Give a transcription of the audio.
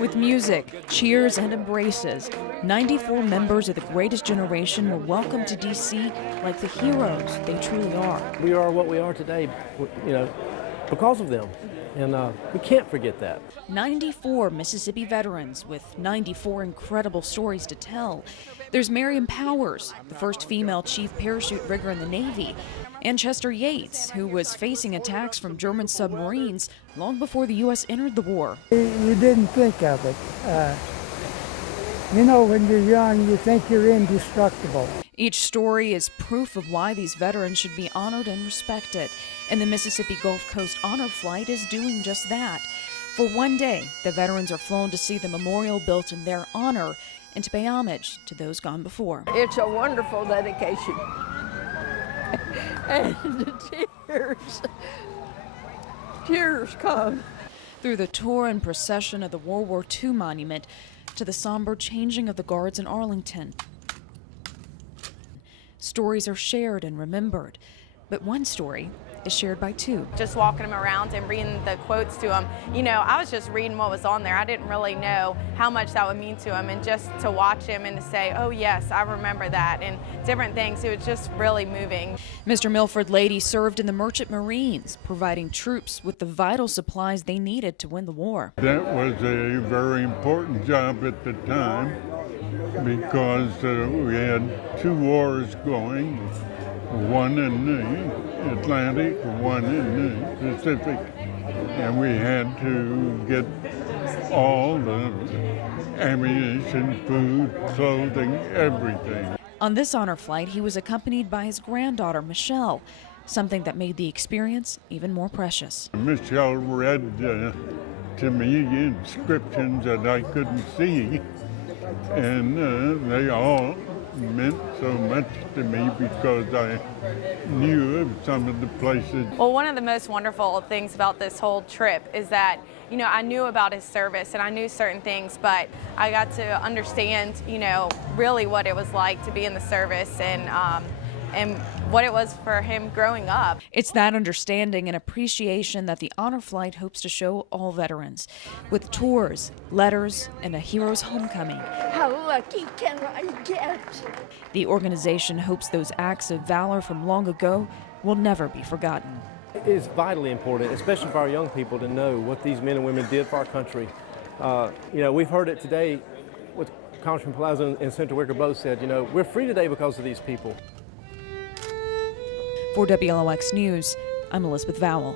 With music, cheers, and embraces, 94 members of the greatest generation were welcomed to D.C. like the heroes they truly are. We are what we are today, because of them, and we can't forget that. 94 Mississippi veterans with 94 incredible stories to tell. There's Miriam Powers, the first female chief parachute rigger in the Navy, and Chester Yates, who was facing attacks from German submarines long before the U.S. entered the war. You didn't think of it. When you're young, you think you're indestructible. Each story is proof of why these veterans should be honored and respected, and the Mississippi Gulf Coast Honor Flight is doing just that. For one day, the veterans are flown to see the memorial built in their honor and to pay homage to those gone before. It's a wonderful dedication. And the tears come. Through the tour and procession of the World War II monument to the somber changing of the guards in Arlington. Stories are shared and remembered, but one story is shared by two. Just walking them around and reading the quotes to them, I was just reading what was on there. I didn't really know how much that would mean to them, and just to watch him and to say, oh yes, I remember that, and different things, it was just really moving. Mr. Milford Lady served in the Merchant Marines, providing troops with the vital supplies they needed to win the war. That was a very important job at the time because we had two wars going, one in the Atlantic, one in the Pacific, and we had to get all the ammunition, food, clothing, everything. On this honor flight, he was accompanied by his granddaughter, Michelle, something that made the experience even more precious. Michelle read to me inscriptions that I couldn't see, and they all meant so much to me because I knew of some of the places. Well, one of the most wonderful things about this whole trip is that, I knew about his service and I knew certain things, but I got to understand, really what it was like to be in the service and what it was for him growing up. It's that understanding and appreciation that the Honor Flight hopes to show all veterans, with tours, letters, and a hero's homecoming. How lucky can I get? The organization hopes those acts of valor from long ago will never be forgotten. It's vitally important, especially for our young people, to know what these men and women did for our country. We've heard it today, what Congressman Palazzo and Senator Wicker both said, we're free today because of these people. For WLOX News, I'm Elizabeth Vowell.